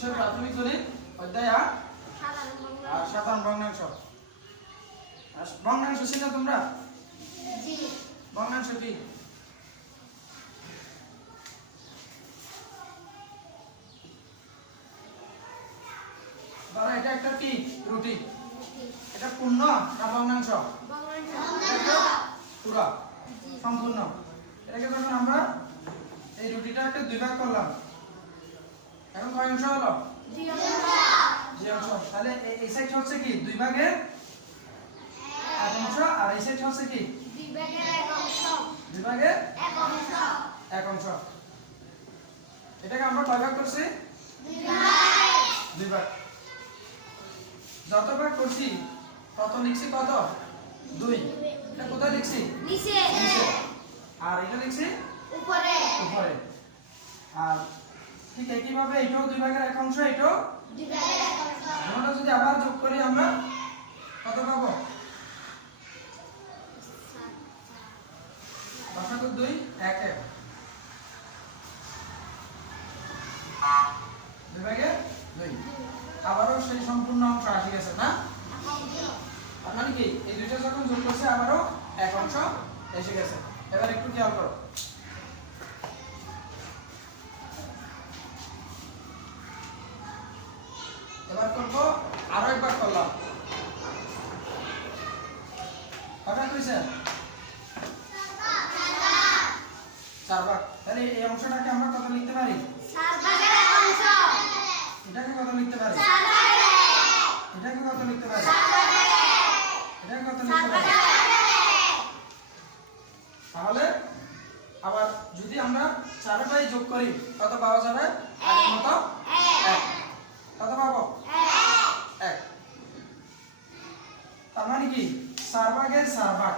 বিষয় প্রাথমিক গণিত অধ্যায় 8 আর সাধারণ ভগ্নাংশ। ভগ্নাংশ ছিল তোমরা? জি। ভগ্নাংশ কি? ধরো এটা একটা কি রুটি, এটা পূর্ণ না ভগ্নাংশ? পুরো সম্পূর্ণ। এটাকে যখন আমরা এই রুটিটাকে দুই ভাগ করলাম, এখন কয় অংশ হলো? জি অংশ। তাহলে এই সাইড হচ্ছে কি দুই ভাগের এক অংশ, আর এই সাইড হচ্ছে কি দুই ভাগের এক অংশ। এটাকে আমরা কয় ভাগ করছি? দুই ভাগ। যত ভাগ করছি তত লিখছি কত? 2। এটা কোথায় লিখছি? নিচে। আর এটা লিখছি উপরে। আর ঠিক একইভাবে এটাও দুই ভাগের এক অংশ, এটাও দুই ভাগের এক অংশ। আমরা যদি আবার যোগ করি আমরা কত পাবো? 2 1 1 দুই ভাগের 2। আবারও সেই সম্পূর্ণ অংশ আসে গেছে না? তার মানে কি এই দুইটা যখন যোগ করছে আবারও এক অংশ এসে গেছে। এবার একটু খেয়াল করো, এবার করবো আরো একবার করলাম। কটা কইছে? 4 ভাগ। তাহলে এই অংশটাকে আমরা কত লিখতে পারি? 4 ভাগের এক অংশ। এটাকে কত লিখতে পারি? 4 ভাগের 1। এটাকে কত লিখতে পারি? 4 ভাগের 1। এটাকে কত 4 লিখতে পারি? ভাগের 1। তাহলে আবার যদি আমরা 4টাই যোগ করি কত পাওয়া যাবে? আগের মতো 1। কত পাবো? 1। তার মানে কি 4 ভাগের 4 ভাগ।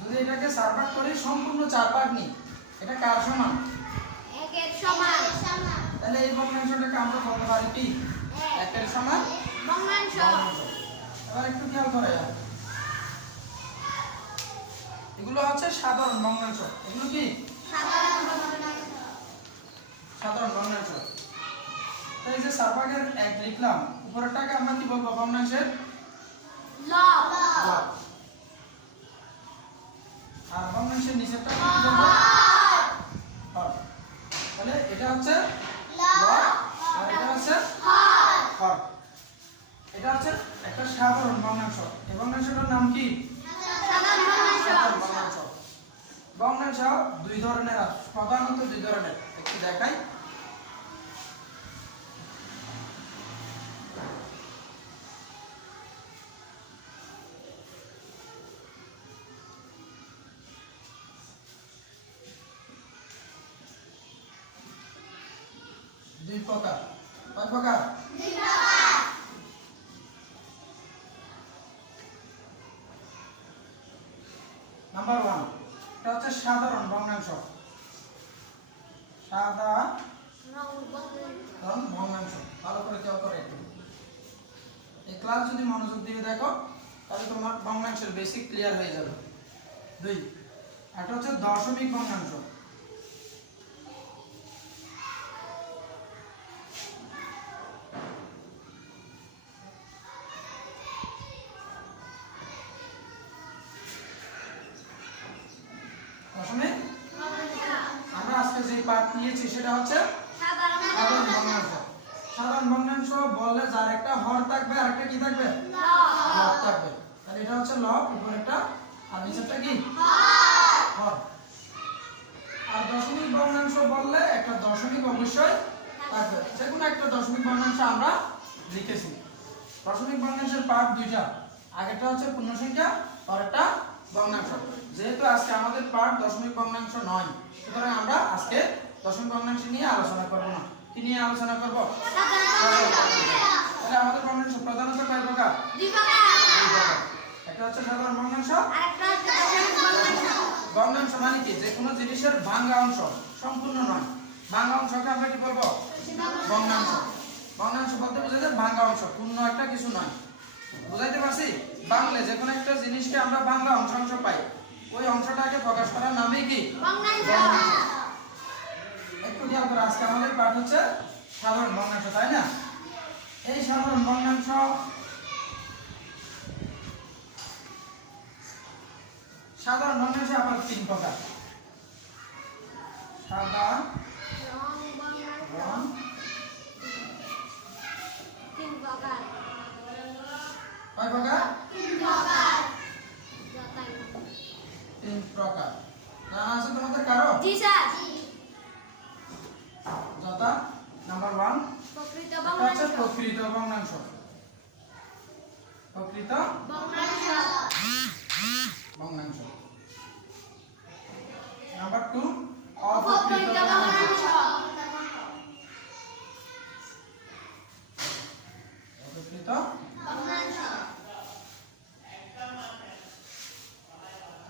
যদি এটাকে 4 ভাগ করি সম্পূর্ণ 4 ভাগ নিই, এটা কার সমান? 1 এর সমান। তাহলে এই ভগ্নাংশটাকে আমরা বলতে পারি কি 1 এর সমান ভগ্নাংশ। এবার একটু খেয়াল করে, এগুলো হচ্ছে সাধারণ ভগ্নাংশ। এগুলো কি সাধারণ ভগ্নাংশ। সাধারণ ভগ্নাংশ। তো এই যে 4 ভাগের 1 লিখলাম, উপরেরটাকে আমরা কি বলবো? ভগ্নাংশের লব। লব। আর ভগ্নাংশের নিচেরটা কি বলবো? হর। তাহলে এটা হচ্ছে লব আর এটা হচ্ছে হর। এটা হচ্ছে একটা সাধারণ ভগ্নাংশ। এই ভগ্নাংশটার নাম কি? সাধারণ ভগ্নাংশ। সাধারণ ভগ্নাংশ। ভগ্নাংশ দুই ধরনের আছে, প্রধানত দুই ধরনের। একটু দেখাই। দুই প্রকার। কয় প্রকার? নাম্বার 1, এটা হচ্ছে সাধারণ ভগ্নাংশ। সাধারণ ভগ্নাংশ। ভালো করে খেয়াল করে একটু। এই ক্লাস যদি মনোযোগ দিয়ে দেখো তাহলে তোমার ভগ্নাংশের বেসিক ক্লিয়ার হয়ে যাবে। 2, এটা হচ্ছে দশমিক ভগ্নাংশ। দশমিক আমরা আজকে যে পার্ট নিয়েছি সেটা হচ্ছে সাধারণ সাধারণ ভগ্নাংশ। সাধারণ ভগ্নাংশ বললে যার একটা হর থাকবে আর একটা কি থাকবে? লব থাকবে। তাহলে এটা হচ্ছে লব, উপরেরটা, আর নিচেরটা কি? হর। আর দশমিক ভগ্নাংশ বললে একটা দশমিক অবশ্যই থাকবে। যে কোনো একটা দশমিক ভগ্নাংশ আমরা লিখেছি। দশমিক ভগ্নাংশের পার্ট দুইটা, আগেরটা হচ্ছে পূর্ণ সংখ্যা, পরেরটা ভগ্নাংশ। যেহেতু আজকে আমাদের পার্ট দশমিক ভগ্নাংশ নয়, সুতরাং আমরা আজকে দশমিক ভগ্নাংশ নিয়ে আলোচনা করব না। কি নিয়ে আলোচনা করব? তাহলে আমাদের ভগ্নাংশ প্রধানত কয় প্রকার? দুই প্রকার। একটা হচ্ছে সাধারণ ভগ্নাংশ, আরেকটা হচ্ছে দশমিক ভগ্নাংশ। ভগ্নাংশ মানে কি যে কোনো জিনিসের ভাঙা অংশ, সম্পূর্ণ নয়। ভাঙা অংশকে আমরা কি বলবো? ভগ্নাংশ। ভগ্নাংশ বলতে বোঝা যায় ভাঙা অংশ, পূর্ণ একটা কিছু নয়। বুঝাইতে পারছি? বাংলা যে কোনো একটা জিনিসকে আমরা ভাঙা অংশ পাই, ওই অংশটাকে প্রকাশ করার নামই কি? ভগ্নাংশ। একটু খেয়াল করো, আজকে আমাদের পাঠ হচ্ছে সাধারণ ভগ্নাংশ, তাই না? এই সাধারণ ভগ্নাংশ আবার 3 প্রকার। সাধারণ কয় প্রকার? 3 প্রকার। জানা আছে তোমাদের কারো? জি স্যার। যথা নাম্বার 1 প্রকৃত হচ্ছে প্রকৃত ভগ্নাংশ। প্রকৃত ভগ্নাংশ। নাম্বার 2 অপ্রকৃত ভগ্নাংশ। অপ্রকৃত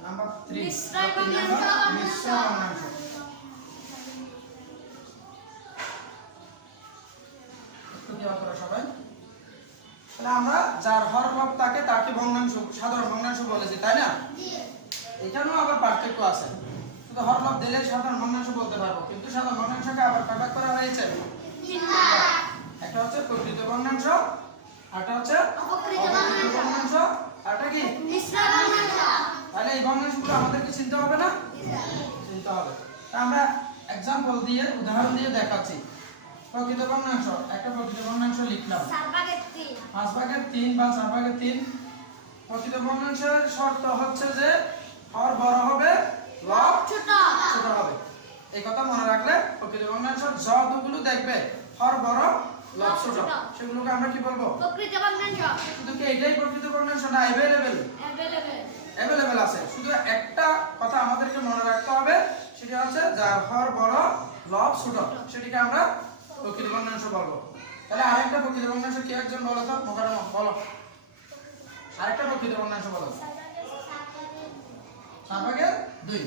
নাম্বার 3 মিশ্র ভগ্নাংশ। মিশ্র ভগ্নাংশ। একটু খেয়াল করো সবাই। তাহলে আমরা যার হর লব থাকে তাকে ভগ্নাংশ, সাধারণ ভগ্নাংশ বলেছি, তাই না? এখানেও আবার পার্থক্য আছে। শুধু হর লব দিলে সাধারণ ভগ্নাংশ বলতে পারবো, কিন্তু সাধারণ ভগ্নাংশকে আবার কয় ভাগ করা হয়েছে? একটা হচ্ছে প্রকৃত ভগ্নাংশ, আরটা হচ্ছে অপ্রকৃত অপ্রকৃত ভগ্নাংশ, আরটা কি মিশ্র ভগ্নাংশ। তাহলে এই ভগ্নাংশগুলো আমাদেরকে চিনতে হবে না? চিনতে হবে। তা আমরা एग्जांपल দিয়ে উদাহরণ দিয়ে দেখাচ্ছি। প্রকৃত ভগ্নাংশ, একটা প্রকৃত ভগ্নাংশ লিখলাম 4/3 5/3 বা 4/3। প্রকৃত ভগ্নাংশের শর্ত হচ্ছে যে হর বড় হবে, লব ছোট ছোট হবে। এই কথা মনে রাখলে প্রকৃত ভগ্নাংশের যতগুলো দেখবে হর বড় লব ছোট, সেগুলোকে আমরা কি বলবো? প্রকৃত ভগ্নাংশ। শুধু কি এটাই প্রকৃত ভগ্নাংশ না? अवेलेबल আছে। শুধু একটা কথা আমাদেরকে মনে রাখতে হবে, সেটা হচ্ছে যার হর বড় লব ছোট, সেটাকে আমরা প্রকৃত ভগ্নাংশ বলবো। তাহলে আরেকটা প্রকৃত ভগ্নাংশ কি একজন বলো তো? মোকাররম বলো, আরেকটা প্রকৃত ভগ্নাংশ বলো। 4/2।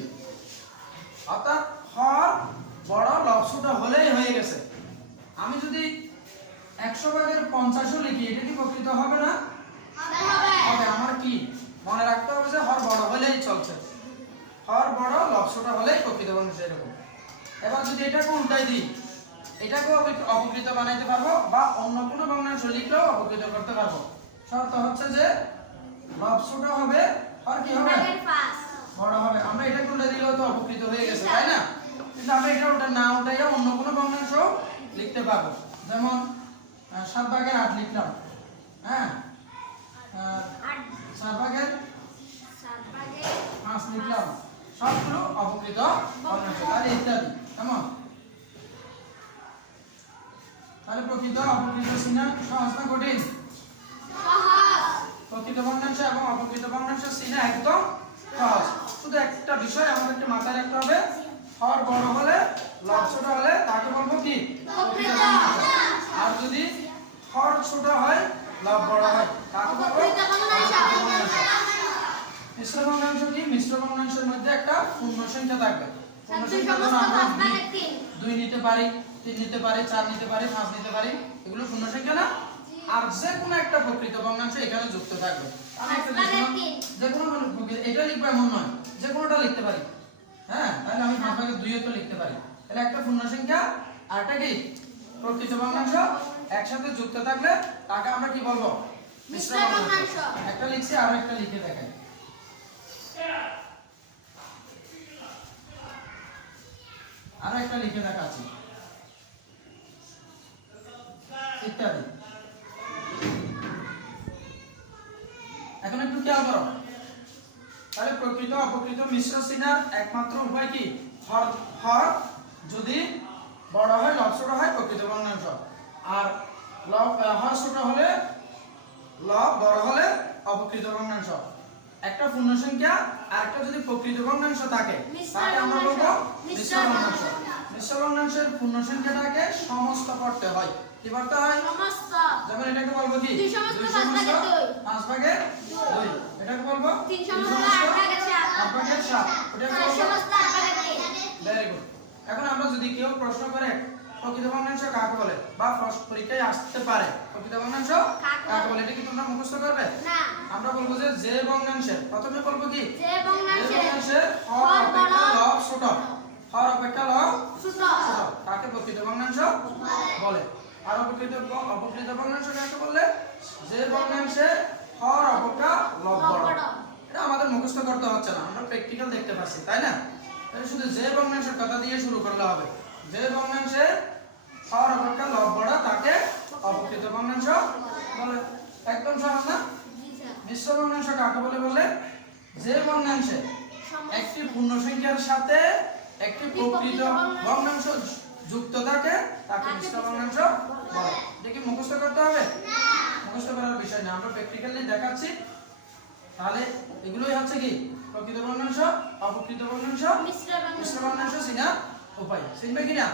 অর্থাৎ হর বড় লব ছোট হলেই হয়ে গেছে। আমি যদি 100/50 লিখি, এটা কি প্রকৃত হবে না? হবে। আমার কি মনে রাখতে হবে যে হর বড় হলেই চলছে, হর বড় লব ছোট হলেই প্রকৃত ভগ্নাংশ এরকম। এবার যদি এটাকে উল্টাই দিই, এটাকেও অপকৃত বানাইতে পারবো বা অন্য কোনো ভগ্নাংশ লিখলেও অপকৃত করতে পারবো। শর্ত হচ্ছে যে লব ছোট হবে, হর কি হবে? বড় হবে। আমরা এটাকে উল্টাই দিলেও তো অপকৃত হয়ে গেছে, তাই না? কিন্তু আমরা এটা উল্টা না উল্টাইয়া অন্য কোনো ভগ্নাংশ লিখতে পারবো। যেমন 7/8 লিখলাম, হ্যাঁ, 4/5 লিখলাম, সবগুলো অপকৃত ভগ্নাংশ। তাহলে ইত্যাদি, কেমন? তাহলে প্রকৃত অপকৃত চিহ্ন সহজ না কঠিন? প্রকৃত ভগ্নাংশ এবং অপকৃত ভগ্নাংশ চিহ্ন একদম সহজ। শুধু একটা বিষয় আমাদেরকে মাথায় রাখতে হবে, হর বড় হলে লব ছোট হলে তাকে বলবো কি? প্রকৃত ভগ্নাংশ। আর যদি হর ছোট হয় লব বড় হয় তাকে বলবো অপ্রকৃত ভগ্নাংশ। মিশ্র ভগ্নাংশ কি? মিশ্র ভগ্নাংশের মধ্যে একটা পূর্ণ সংখ্যা থাকবে। পূর্ণ সংখ্যা ধরো আমরা 2 নিতে পারি, 3 নিতে পারি, 4 নিতে পারি, 5 নিতে পারি, এগুলো পূর্ণ সংখ্যা না? আর যে কোনো একটা প্রকৃত ভগ্নাংশ এখানে যুক্ত থাকবে। আমি একটা যে কোনো এটা লিখবো এমন নয়, যে কোনোটা লিখতে পারি, হ্যাঁ? তাহলে আমি 5/2 তো লিখতে পারি। তাহলে একটা পূর্ণ সংখ্যা আর একটা কি প্রকৃত ভগ্নাংশ একসাথে যুক্ত থাকলে তাকে আমরা কি বলবো? মিশ্র ভগ্নাংশ। একটা লিখছি আর একটা লিখে দেখাই। আর একটা লিখে দেখাচ্ছি, ইত্যাদি। এখন একটু খেয়াল করো। তাহলে প্রকৃত অপকৃত মিশ্র চিহ্নের একমাত্র উপায় কি? হর যদি বড় হয় লব ছোট হয় প্রকৃত ভগ্নাংশ, আর হর ছোট হলে লব বড় হলে অপকৃত ভগ্নাংশ। একটা পূর্ণ সংখ্যা আর একটা যদি প্রকৃত ভগ্নাংশ থাকে তাকে আমরা বলবো মিশ্র ভগ্নাংশ। মিশ্র ভগ্নাংশের পূর্ণ সংখ্যাটাকে সমস্ত করতে হয়। কি করতে হয়? সমস্ত। যেমন এটাকে বলবো কি? 2 সমস্ত 5/2। এটাকে বলবো 3 সমস্ত 8/7। 8/7। ওটাকে বলবো 4 সমস্ত 8/3। Very good. এখন আমরা যদি কেউ প্রশ্ন করে প্রকৃত ভগ্নাংশ কাকে বলে, বা পরীক্ষায় আসতে পারে প্রকৃত ভগ্নাংশ কাকে বলে, এটা কি তোমরা মুখস্থ করবে? না। আমরা বলবো যে ভগ্নাংশের, প্রথমে বলবো কি? যে ভগ্নাংশের হর অপেক্ষা লব ছোট, হর অপেক্ষা ল ছোট ছোট কাকে প্রকৃত ভগ্নাংশ বলে আর অপকৃত ভগ্নাংশ কাকে বলে যে ভগ্নাংশে হর অপেক্ষা লব বড় এটা আমাদের মুখস্থ করতে হচ্ছে না আমরা প্র্যাকটিক্যাল দেখতে পাচ্ছি তাই না তাহলে শুধু যে ভগ্নাংশের কথা দিয়ে শুরু করলে হবে যে ভগ্নাংশে হর অপেক্ষা লব বড় তাকে অপকৃত ভগ্নাংশ বলে একদম সহজ না জি স্যার মিশ্র ভগ্নাংশ কাকে বলে বলে যে ভগ্নাংশে একটি পূর্ণ সংখ্যার সাথে একটি প্রকৃত ভগ্নাংশ যুক্ত থাকে তাকে মিশ্র ভগ্নাংশ বলে এটা কি মুখস্থ করতে হবে মুখস্থ করার বিষয় না আমরা প্র্যাকটিক্যালি দেখাচ্ছি তাহলে এগুলোই হচ্ছে কি প্রকৃত ভগ্নাংশ অপ্রকৃত ভগ্নাংশ মিশ্র ভগ্নাংশ চিনা উপায় চিনবে কিনা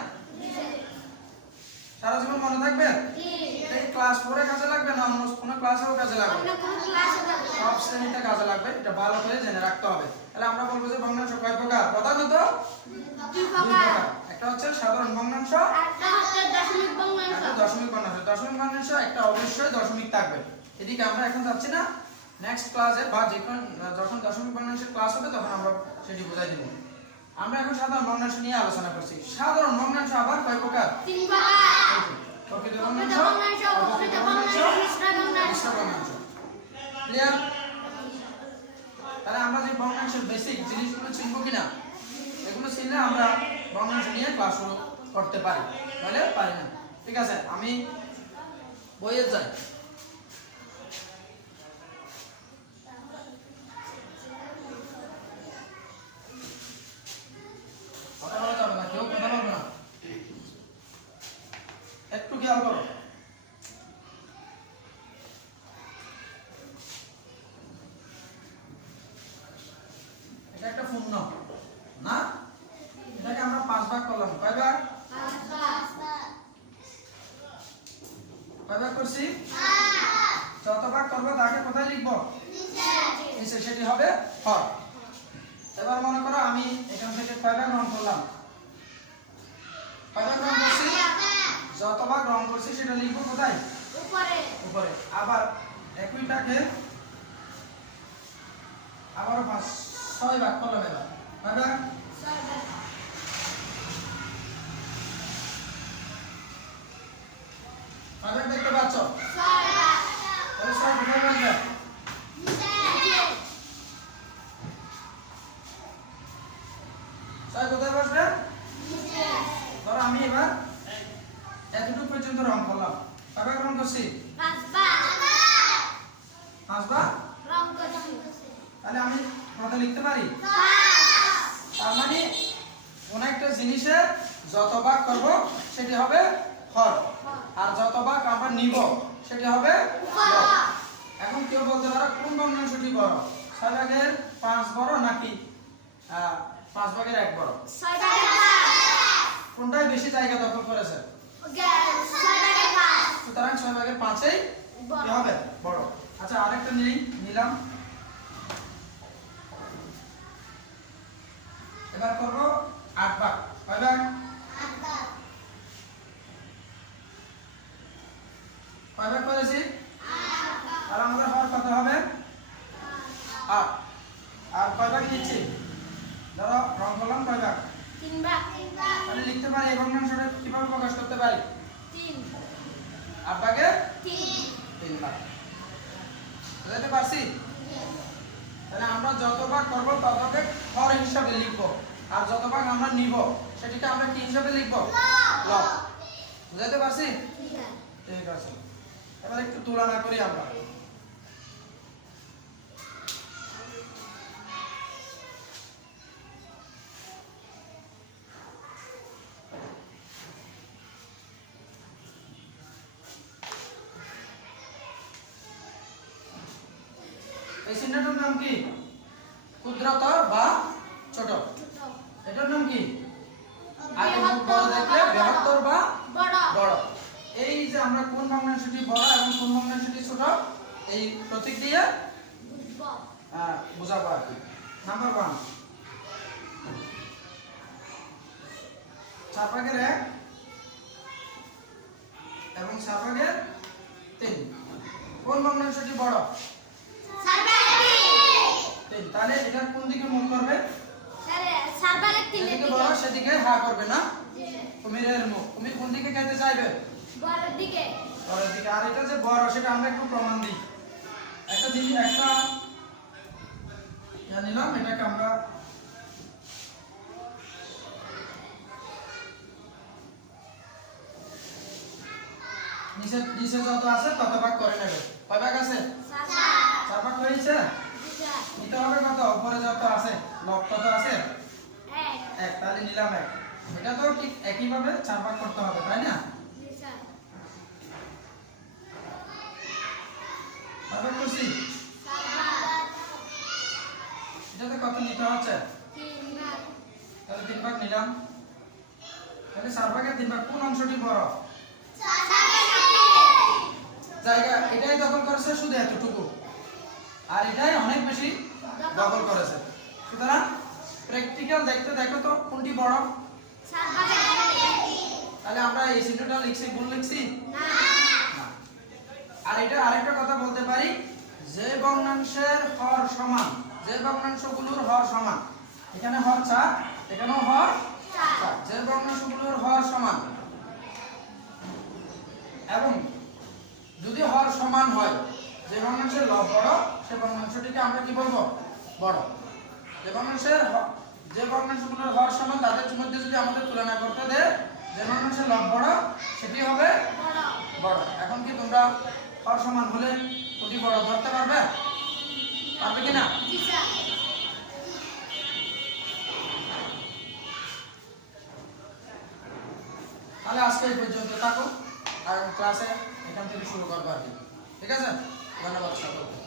সারা জীবন মনে থাকবে এটা কি ক্লাস 4 এ কাজে লাগবে না অন্য কোনো ক্লাসেও কাজে লাগবে সব শ্রেণীতে কাজে লাগবে এটা ভালো করে জেনে রাখতে হবে তাহলে আমরা বলবো যে ভগ্নাংশ কয় প্রকার প্রধানত দুই প্রকার একটা হচ্ছে সাধারণ ভগ্নাংশ একটা হচ্ছে দশমিক ভগ্নাংশ একটা দশমিক ভগ্নাংশ দশমিক ভগ্নাংশ একটা অবশ্যই দশমিক থাকবে এদিকে আমরা এখন যাচ্ছি না নেক্সট ক্লাসে বা যখন দশমিক ভগ্নাংশের ক্লাস হবে তখন আমরা সেটি বুঝাই দেব আমরা এখন সাধারণ ভগ্নাংশ নিয়ে আলোচনা করছি সাধারণ ভগ্নাংশ আবার কয় প্রকার তিন প্রকার প্রকৃত ভগ্নাংশ ভগ্নাংশ অপ্রকৃত ভগ্নাংশ মিশ্র ভগ্নাংশ মিশ্র ভগ্নাংশ ক্লিয়ার তাহলে আমরা যে ভগ্নাংশের বেসিক জিনিসগুলো চিনব কিনা এগুলো চিনলে আমরা ভগ্নাংশ নিয়ে ক্লাস শুরু করতে পারি তাহলে পারি না ঠিক আছে আমি বইয়ে যাই কথা বলা যাবে না কেউ কথা বলবে না একটু খেয়াল করো এটা একটা পূর্ণ না এটাকে আমরা 5 ভাগ করলাম কয় ভাগ কয় ভাগ করছি যত ভাগ করব তাকে কোথায় লিখব নিচে সেটি হবে হর এবার মনে করো আমি এখান থেকে কয় ভাগ রং করলাম কয় ভাগ রং করছি যত ভাগ রং করছি সেটা লিখব কোথায় উপরে উপরে আবার একইটাকে আবার 6 ভাগ করলাম এবার কয় ভাগ কয় ভাগ দেখতে পাচ্ছ তাহলে 6 কোথায় বসবে 6 কোথায় বসবে ধরো আমি এবার এতটুকু পর্যন্ত রং করলাম কয় ভাগ রং করছি 5 ভাগ তাহলে আমি কথা লিখতে পারি তার মানে কোন একটা জিনিসের যত ভাগ করব সেটি হবে হর আর যত ভাগ আমরা নিব সেটি হবে লব এখন কেউ বলতে পারো কোন ভগ্নাংশটি বড় 6 ভাগের 5 বড় নাকি 5 ভাগের 1 বড় কোনটাই বেশি জায়গা দখল করেছে সুতরাং 6 ভাগের 5 কি হবে বড় আচ্ছা আরেকটা নিলাম এবার করব 8 ভাগ কয় ভাগ কয় ভাগ করেছি আর আমাদের হওয়ার কথা হবে 8 আর কয় ভাগ নিচ্ছি ধরো রং করলাম কয় ভাগ 3 ভাগ তাহলে লিখতে পারি এই ভগ্নাংশটা কিভাবে প্রকাশ করতে পারি 8 ভাগে 3 ভাগ বুঝতে পারছি তাহলে আমরা যত ভাগ করব ততকে হর হিসাবে লিখব আর যত ভাগ আমরা নিব সেটাকে আমরা কি হিসাবে লিখব লব বুঝতে পারছি ঠিক আছে এবার একটু তুলনা করি আমরা এই চিহ্নটার নাম কি ক্ষুদ্রতর বা ছোট এটার নাম কি আগে বড় দেখলে বৃহত্তর বা বড় এই যে আমরা কোন ভগ্নাংশটি বড় এবং কোন ভগ্নাংশটি ছোট এই প্রতীক দিয়ে বোঝাবো আর কি নাম্বার 1 4 ভাগের 1 এবং 4 ভাগের 3 কোন ভগ্নাংশটি বড় 3 তাহলে এটা কোন দিকে মুখ করবে 4 ভাগের 3 এদিকে বড় সেদিকে হা করবে না। কুমিরের মুখ, কুমির কোন দিকে খাইতে চাইবে? বরের দিকে। বরের দিকে। আর এটা যে বড় সেটা আমরা একটু প্রমাণ দিই। একটা জিনিস একটা নিলাম, এটাকে আমরা নিচে নিচে যত আছে তত ভাগ করে নেবে। কয় ভাগ আছে? 4 ভাগ হয়েছে। নিতে হবে কত? উপরে যত আছে লব কত আছে? 1। তাহলে নিলাম 1। এটা তো ঠিক একই ভাবে 4 ভাগ করতে হবে, তাই না? তারপর খুশি এটাতে কত নিতে হচ্ছে? 3 ভাগ। তাহলে 3 ভাগ নিলাম। তাহলে 4 ভাগের 3 ভাগ কোন অংশটি বড়? জায়গা এটাই দখল করেছে শুধু এতটুকু, আর এটাই অনেক বেশি দখল করেছে। সুতরাং প্র্যাকটিক্যাল দেখতে দেখো তো কোনটি বড়। 4 ভাগের 2। তাহলে আমরা এই চিত্রটা লিখছি, ভুল লিখছি না। না। আর এটা আরেকটা কথা বলতে পারি, যে ভগ্নাংশের হর সমান, যে ভগ্নাংশগুলোর হর সমান, এখানে হর 4, এখানেও হর 4, যে ভগ্নাংশগুলোর হর সমান এবং যদি হর সমান হয়, যে ভগ্নাংশের লব বড় সে ভগ্নাংশটিকে আমরা কি বলবো? বড়। যে ভগ্নাংশগুলোর হর সমান তাদের মধ্যে যদি আমাদের তুলনা করতে দেয়, যে ভগ্নাংশের লব বড় সেটি হবে বড়। এখন কি তোমরা হর সমান হলে কোনটি বড় ধরতে পারবে? পারবে কিনা? জি স্যার। তাহলে আজকে এই পর্যন্ত থাকো, আর ক্লাসে এখান থেকে শুরু করবো আর কি। ঠিক আছে? ধন্যবাদ সকলকে।